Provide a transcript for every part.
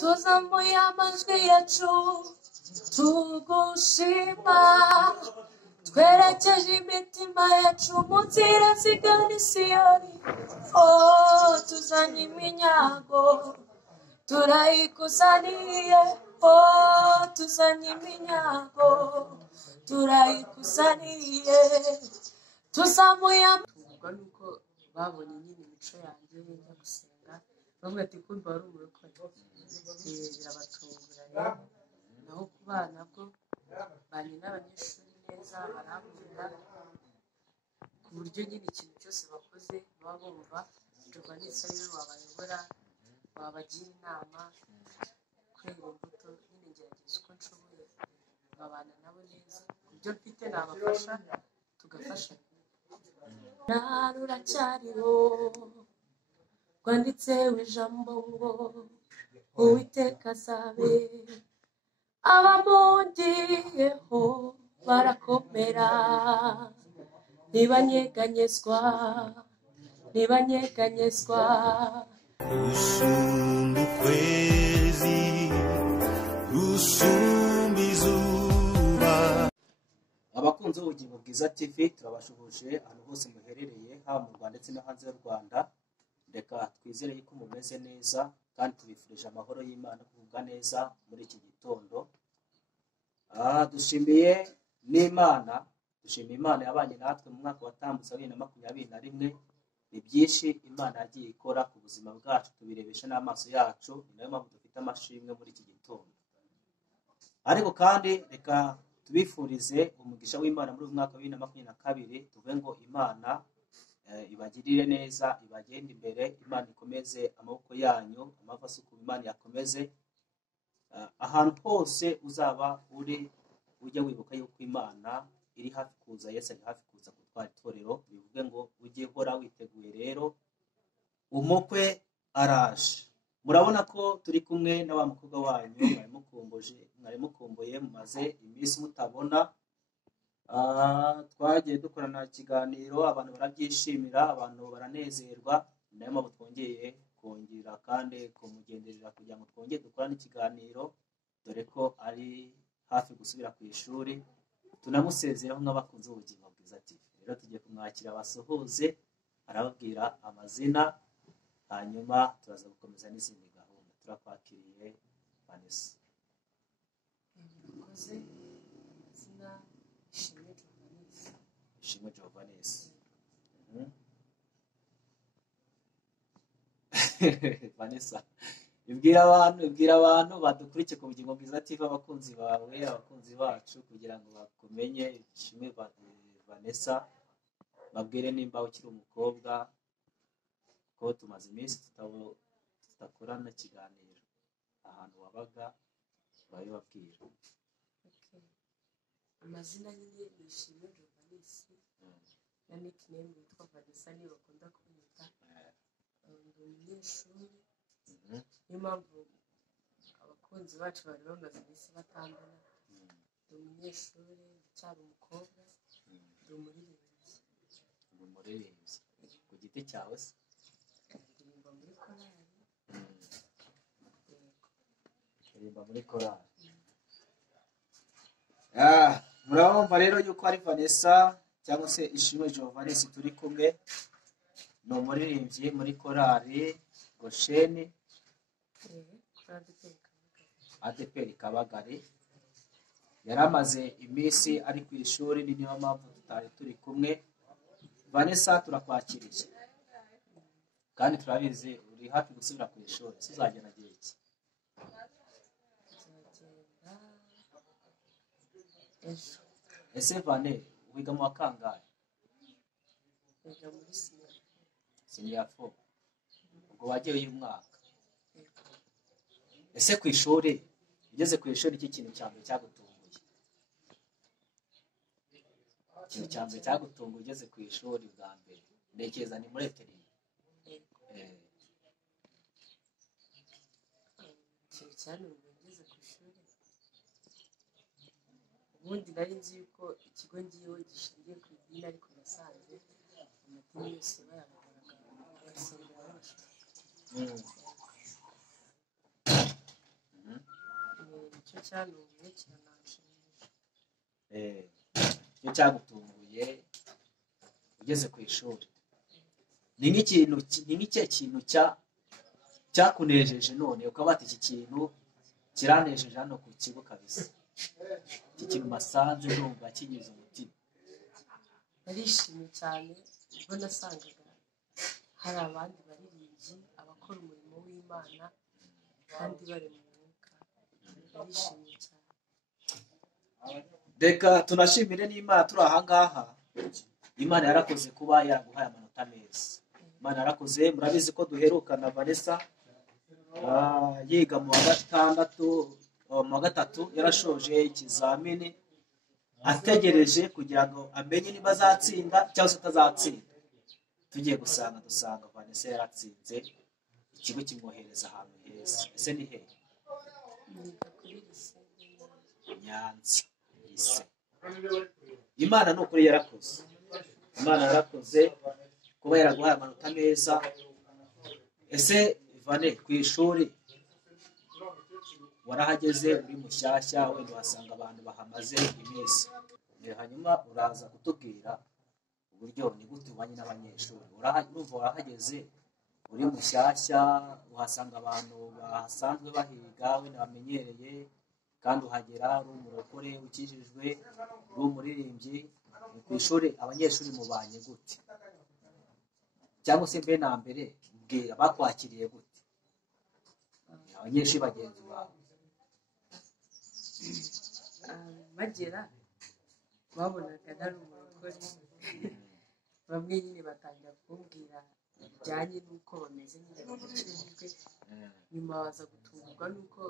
tuzamuye amajwi yacu tugushima, twerekeje imitima yacu mu nzira zigana i Siyoni. Oh, tuzanye iminyago turayikuzaniye, oh, tuzanye iminyago turayikuzaniye, tuzamuye. Tuvugwa nuko babonye nyine imico yanjye njya gusenga, bavuga ati kumva wari umurokore, birabatungura rero. Naho ku bana bwo banye n'abanyeshuri neza, barambwira ku buryo nyine ikintu cyose bakoze baba bumva Jovanisi ariwe wabayobora, wabagira inama, kwera imbuto. Nyine ngerageza uko nshoboye babana nabo neza, ku byo mfite nabafasha, tugafashanya. Ruracyariho rwanditseho ijambo ngo Uwiteka azabe, abamugiyeho barakomera, ntibanyeganyezwa, ntibanyeganyezwa. Rusumba ukwezi, rusumba izuba. Abakunzi b'Ubugingo Bwiza TV, turabashuhuje ahantu hose muherereye, haba mu Rwanda ndetse no hanze y'u Rwanda. Reka twizere yuko mumeze neza, kandi tubifurije amahoro y'Imana kugubwa neza muri iki gitondo. Dushimiye Imana yabanye natwe mu mwaka watambutse 2021. Ni byinshi Imana yagiye ikora ku buzima bwacu, tubirebesha n'amaso yacu, ni nayo mpamvu dufite amashimwe muri iki gitondo. Ariko kandi reka tubifurize umugisha w'Imana muri uyu mwaka wa 2022. tuvuge ngo Imana ibagirire neza, ibagende imbere, Imana ikomeze amaboko yanyu, amava asuku Imana yakomeze. Ahantu hose uzaba uri, ujya wibuka yuko Imana iri hafi kuza, Yesu ari hafi kuza gutwara itorero. Bivuge ngo ujye uhora witeguye rero, umukwe araje. Murabona ko turi kumwe na wa mukobwa wanyu mwari mukumbuye, mumaze iminsi mutabona. Twagiye dukorana ikiganiro, abantu barabyishimira, abantu baranezerwa. Nayo mpamvu twongeye kongera kandi kumugenderera kugira ngo twongere dukorane ikiganiro, dore ko ari hafi gusubira ku ishuri. Tunamusezeraho nk'abakunzi b'Ubugingo Bwiza TV. Rero tugiye kumwakira abasuhuze, arababwira amazina, hanyuma turaza gukomeza n'izindi gahunda. Turakwakiriye Vanessa. Murakoze. Amazina Ishimwe Jovanisi. Vanessa, ibwira abantu badukurikiye ku Bugingo Bwiza TV, abakunzi bawe, abakunzi bacu, kugira ngo bakumenye. Ishimwe Vanessa, babwire nimba ukiri umukobwa, ko tumaze iminsi tutakorana ikiganiro. Ahantu wabaga babibabwira. amazina nyine ni Ishimwe Jovanisi, na nickname yitwa Vanessa, niyo bakunda kunyita. Ndi umunyeshuri, niyo mpamvu abakunzi bacu bari bamaze iminsi batambana. Ndi umunyeshuri, ndacyari umukobwa, ndi umuririmbyi. Ku giti cyawe se? Ndirimba muri korali. Ndirimba muri korali. Murabumva rero yuko ari Vanessa cyangwa se Ishimwe Jovanisi turi kumwe. Ni umuririmbyi muri korali Gosheni ADEPR Kabagari. Yari amaze iminsi ari ku ishuri, ni niyo mpamvu tutari turi kumwe. Vanessa, turakwakiriye kandi turabizi uri hafi gusubira ku ishuri. Uzagenda gihe ki? Ese Vane, wiga mu wa kangahe? Wiga muri Senior 4. Ubwo wagiye uyu mwaka. Ese ku ishuri, ugeze ku ishuri, iki kintu cya mbere cyagutunguye? Ikintu cya mbere cyagutunguye ugeze ku ishuri bwa mbere, ntekereza ni muri eteriye. ikintu cyane ngeze ku ishuri, ubundi nari nzi yuko ikigo ngiyeho gishingiye ku idini, ariko nasanze amadini yose bayabagaraga, abasengera babashaka. icyo cyantunguye kirananshimisha. icyo cyagutunguye ugeze ku ishuri ni nk'ikihe kintu cyakunejeje none ukaba ati iki kintu kiranejeje hano ku kigo kabisa, iki kintu masanze numva kinyuze umutima? narishimye cyane ubwo nasangaga hari abandi baririmbyi abakora umurimo w'Imana kandi bari mu mwuka. narishimye cyane. Reka tunashimire n'Imana turi ahangaha. Imana yarakoze kuba yaraguhaye amanota meza. Imana yarakoze, murabizi ko duherukana Vanessa yiga mu wa gatatu yarashoje ikizamini ategereje kugira ngo amenye niba azatsinda cyangwa se atazatsinda. Tugiye dusanga Vanessa yaratsinze, ikigo kimwohereza ahantu heza. Ese ni hehe? niga kuri lycée Nyanza lycée. Imana ni ukuri yarakoze. Imana yarakoze kuba yaraguhaye amanota meza. Ese Vane, ku ishuri warahageze uri mushyashya, wenda uhasanga abantu bahamaze iminsi, hanyuma uraza kutubwira uburyo ni gute ubanye n'abanyeshuri. Urumva warahageze uri mushyashya, uhasanga abantu basanzwe bahiga wenda bamenyereye, kandi uhagera uri umurokore ukijijwe, uri umuririmbyi. Ku ishuri abanyeshuri mubanye gute? Cyangwa se mbere na mbere mbwira bakwakiriye gute abanyeshuri bagenzi bawe? bagera babonaga ntari umurokore, bamwe nyine batangira kumbwira bijyanye n'uko bameze nyine badakijijwe, nyuma baza gutungurwa n'uko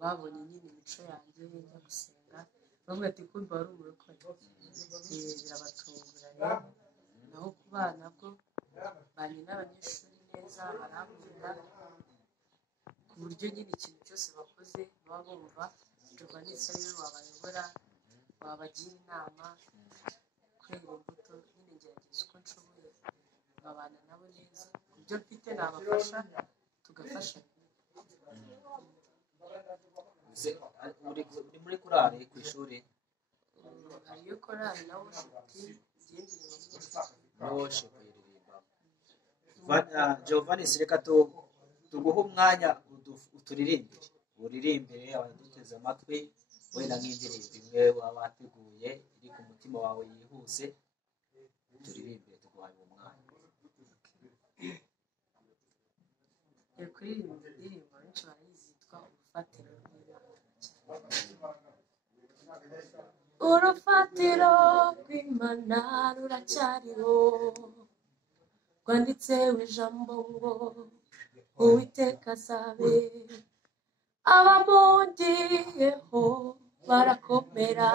babonye nyine imico yanjye njya gusenga, bamwe ati kumva wari umurokore. Birabatungura rero. naho ku bana bwo banye n'abanyeshuri neza, barankunda ku buryo nyine ikintu cyose bakoze baba bumva Jehova nisabe wabayobora, wabagira inama, kwera imbuto. nyine ngerageza uko nshoboye babana nabo neza, ku byo mfite nabafasha tugafashanya. Uri muri korali ku ishuri? hariyo korali na worship worship iririmba. Giovanni, reka tuguhe umwanya uririmbire abaduteze amatwi, wenda nk'indirimbo imwe waba wateguye iri ku mutima wawe yihuse, turirimbire tuguhaye uwo mwanya. kuririmba indirimbo benshi barayizi yitwa urufatiro. urufatiro rw'Imana ruracyariho, rwanditseho ijambo ngo Uwiteka azabe, abamugiyeho barakomera,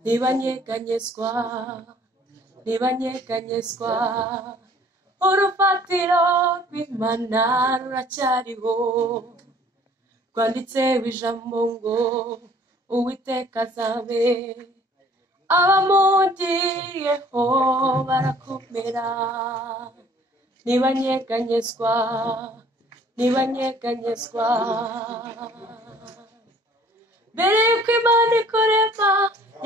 ntibanyeganyezwa. urufatiro rw'Imana ruracyariho, rwanditseho ijambo ngo Uwiteka azabe, abamugiyeho barakomera, ntibanyeganyezwa. mbere y'uko Imana ikurema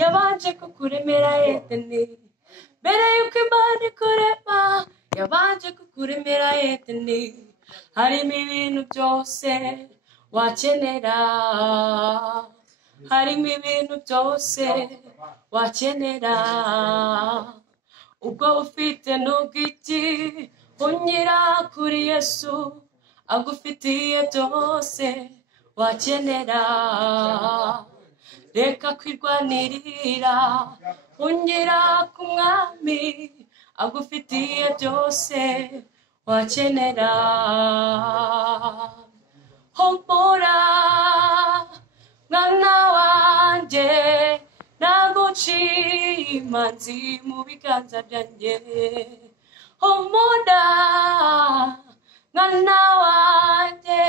yabanje kukuremera Edeni, mbere y'uko Imana ikurema yabanje kukuremera Edeni. harimo ibintu byose wakenera, harimo ibintu byose wakenera. ubwo ufite n'ubw'iki unyira kuri Yesu, agufitiye byose wakenera. reka kwirwanirira, unyira ku mwami, agufitiye byose wakenera. Humura mwana wanjye, naguciye imanzi mu biganza byanjye. Humura mwana wanjye,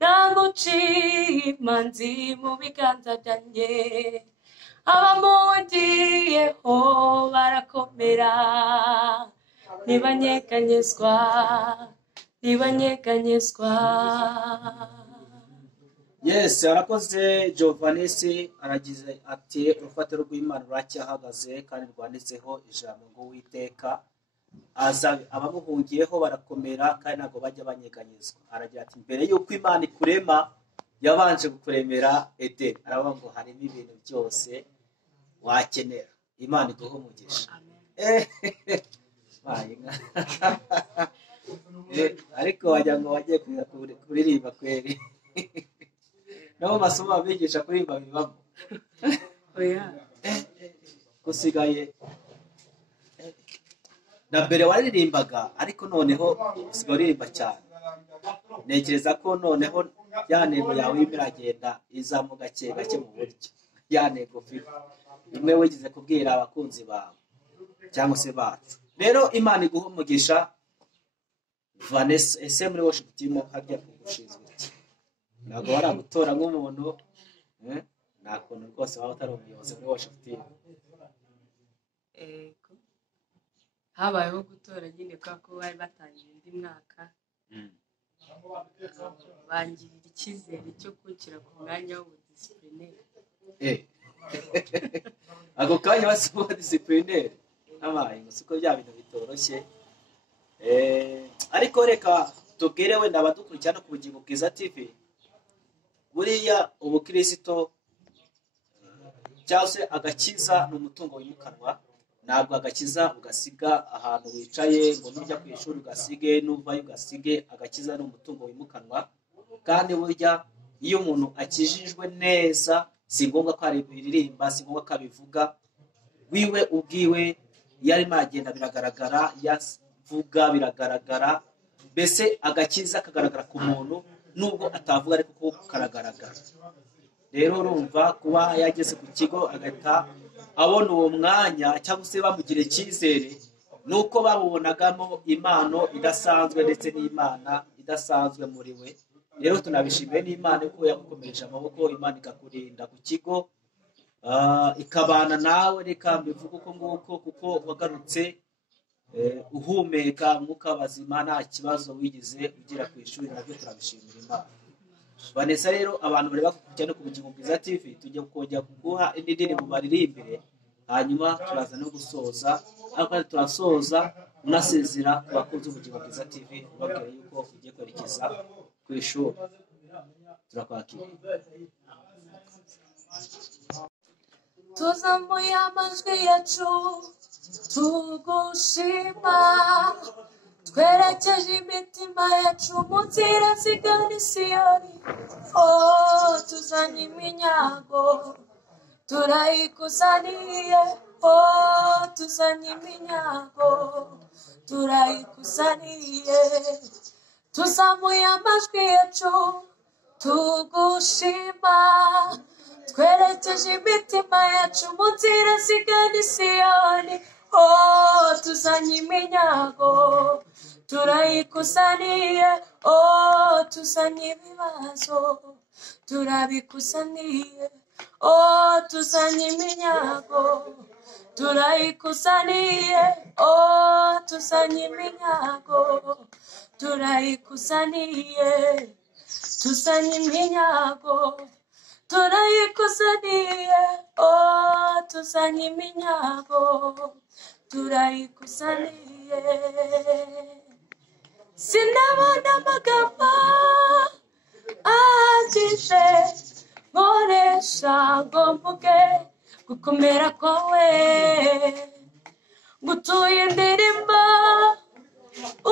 naguciye imanzi mu biganza byanjye. abamugiyeho barakomera, ntibanyeganyezwa. Yes, arakoze Giovanni aragize ati urufatiro rw'Imana ruracyahagaze kandi rwanditseho ijambo ngo Uwiteka aza abamuhungiyeho barakomera kandi ntabwo bajya banyeganyezwa. Aragira ati mbere y'uko Imana ikurema yabanje kukuremera Edeni. Aravuga ngo harimo ibintu byose wakenera. Imana iguhe umugisha. Ariko wagira ngo wagiye kuririmba kweri. Nabo masomo abigisha kuririmba bibamo. oya Gusigaye na mbere waririmbaga ariko noneho usigaye uririmba cyane. Ntekereza ko noneho ya ntego yawe irimo iragenda izamuka gake gake mu buryo ya ntego ufite imwe wigize kubwira abakunzi bawe cyangwa se bacu. Rero Imana iguha umugisha. Vanessa, ese muri worship team harya kugushinzwe iki? Ntabwo waramutora nk'umuntu nta kuntu rwose waba utari umuyobozi muri worship team. habayeho gutora nyine kubera ko bari batangiye undi mwaka bangirira icyizere cyo kunshyira ku mwanya w'ubudisiplineri. Ako kanya basiba disciplinary abaye ngo siko bya bintu bitoroshye. Ariko reka tubwire wenda abadukurikirana ku Bugingo Bwiza TV, buriya ubukristo cyangwa se agakiza ni umutungo wimukanwa. Ntabwo agakiza ugasiga ahantu wicaye ngo nujya ku ishuri ugasige nuvayo ugasige. Agakiza ni umutungo wimukanwa, kandi burya iyo umuntu akijijwe neza si ngombwa ko aririmba, si ngombwa ko abivuga. Wiwe ubwiwe iyo arimo agenda biragaragara, yavuga biragaragara. Mbese agakiza kagaragara ku muntu nubwo atavuga ariko ko karagaragara. Rero urumva kuba yageze ku kigo agahita abona uwo mwanya cyangwa se bamugira icyizere, nuko babubonagamo impano idasanzwe ndetse n'Imana idasanzwe muri we. Rero tunabishimiye n'Imana ko yagukomereje amaboko, Imana ikakurinda ku kigo, ikabana nawe. Reka mbivuge uko nguko kuko wagarutse uhumeka umwuka w'abazima, nta kibazo wigize ugira ku ishuri. Nabyo turabishimira Imana. Vanessa, rero abantu bari bakurikirana ku Bugingo Bwiza TV, tujya kongera kuguha indi ndirimbo baririmbire, hanyuma turaza no gusoza. Ariko turasoza unasezera ku bakunzi b'Ubugingo Bwiza TV ubabwira yuko ugiye kwerekeza ku ishuri. Turakwakira. tuzamuye amajwi yacu tugushima, twerekeje imitima yacu mu nzira zigana i Siyoni. Tuzanye iminyago turayikuzaniye. Tuzanye iminyago turayikuzaniye. Tuzamuye amajwi yacu tugushima, twerekeje imitima yacu mu nzira zigana i Siyoni. Tuzanye iminyago turayikuzaniye. Tuzanye ibibazo turabikuzaniye. Tuzanye iminyago turayikuzaniye. Tuzanye iminyago turayikuzaniye. Tuzanye iminyago turayikuzaniye. Tuzanye iminyago turayikuzaniye. Sinabona amagambo ahagije nkoresha ngo mvuge gukomera kwawe, ngutuye indirimbo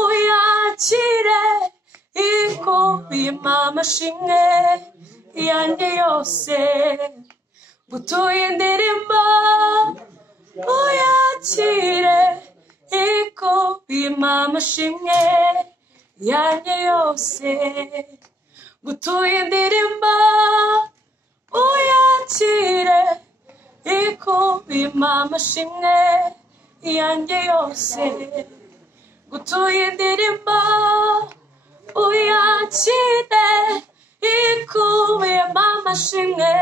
uyakire ikubiyemo amashimwe yanjye yose. Ngutuye indirimbo uyakire ikubiyemo amashimwe yanjye yose. Ngutuye indirimbo uyakire ikubiyemo amashimwe yanjye yose. Ngutuye indirimbo uyakire ikubiyemo amashimwe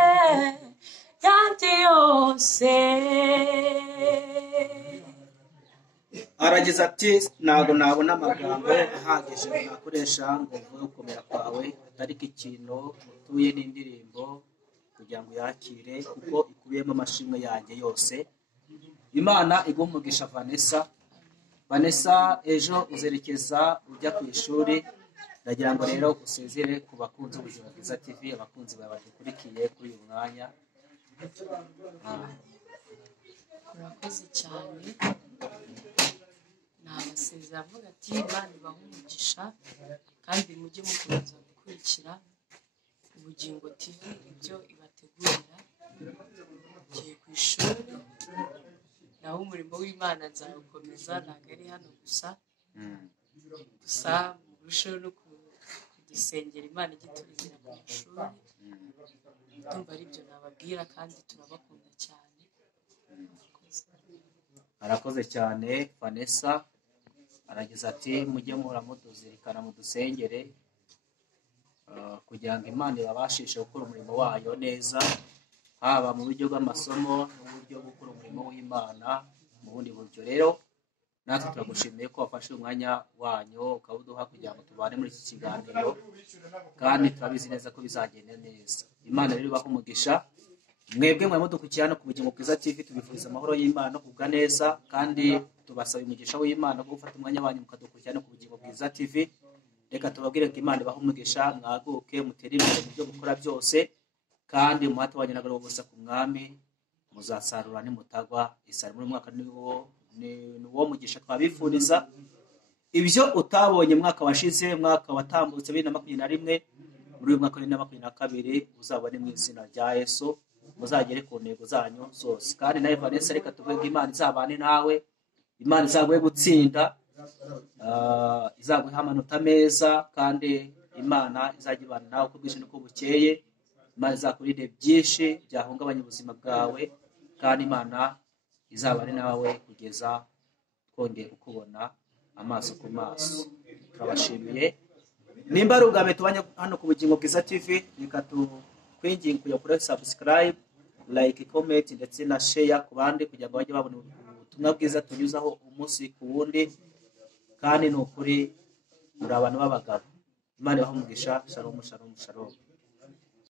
yanjye yose. aragize ati ntabwo nabona amagambo ahagije nakoresha ngo mvuge gukomera kwawe atari ko ikintu utuye n'indirimbo kugira ngo yakire kuko ikubiyemo amashimwe yanjye yose. Imana iguha umugisha Vanessa, ejo uzerekeza ujya ku ishuri. Ndagira ngo rero usezere ku bakunzi Ubuzima Bwiza TV, abakunzi bawe badukurikiye kuri uyu mwanya. murakoze cyane. Nabasezera avuga ati Imana ibahe umugisha kandi mujye mukomeza gukurikira Ubugingo TV ibyo ibategurira. Ngiye ku ishuri naho umurimo w'Imana nzawukomeza, ntabwo ari hano gusa murusheho no kudusengera Imana igiturizira ku mashuri. Ndumva ari byo nababwira kandi turabakunda cyane. Arakoze cyane Vanessa. Aragize ati mujye muhora muduzirikana mudusengere kugira ngo Imana ibabashishe gukora umurimo wayo neza, haba mu buryo bw'amasomo n'uburyo bwo gukora umurimo w'Imana mu bundi buryo. Rero natwe turagushimiye ko wafashe umwanya wanyu ukawuduha kugira ngo tubane muri iki kiganiro, kandi turabizi neza ko bizagenda neza. Imana rero ibahe umugisha. Mwebwe mwe mudukurikiye hano ku Bugingo Bwiza TV, tubifuriza amahoro y'Imana no kugubwa neza, kandi tubasaba umugisha w'Imana ko gufata umwanya wanyu mukadukurikira hano ku Bugingo Bwiza TV. Reka tubabwire ko Imana ibahe umugisha, mwaguke mutere imbere mu byo gukora byose, kandi umuhate wanyu nagara ubusa ku mwami, muzasarura nimutagwa. Isari muri mwaka ni wo mugisha twabifuriza. Ibyo utabonye mwaka washize, mwaka watambutse 2021, muri uyu mwaka wa 2022 uzabone mu izina rya Yesu, muzagere ku ntego zanyu zose. Kandi nawe Vanessa, reka tuvuge Imana izabane nawe, Imana izaguhe gutsinda, izaguha amanota meza, kandi Imana izagibana nawe uko bwije n'uko bukeye. Imana izakurinde byinshi byahungabanya ubuzima bwawe, kandi Imana izabane nawe kugeza twongeye kukubona amaso ku maso. Turabashimiye. Nimba ari ubwa mbere tubanye hano ku Bugingo Bwiza TV, reka tukwinginga kujya kuri subscribe, like, comment ndetse na share ku bandi kugira ngo bajye babona ubutumwa bwiza tunyuzaho umunsi ku wundi. Kandi ni ukuri muri abantu b'abagabo. Imana ibahe umugisha. Shalom, shalom, shalom.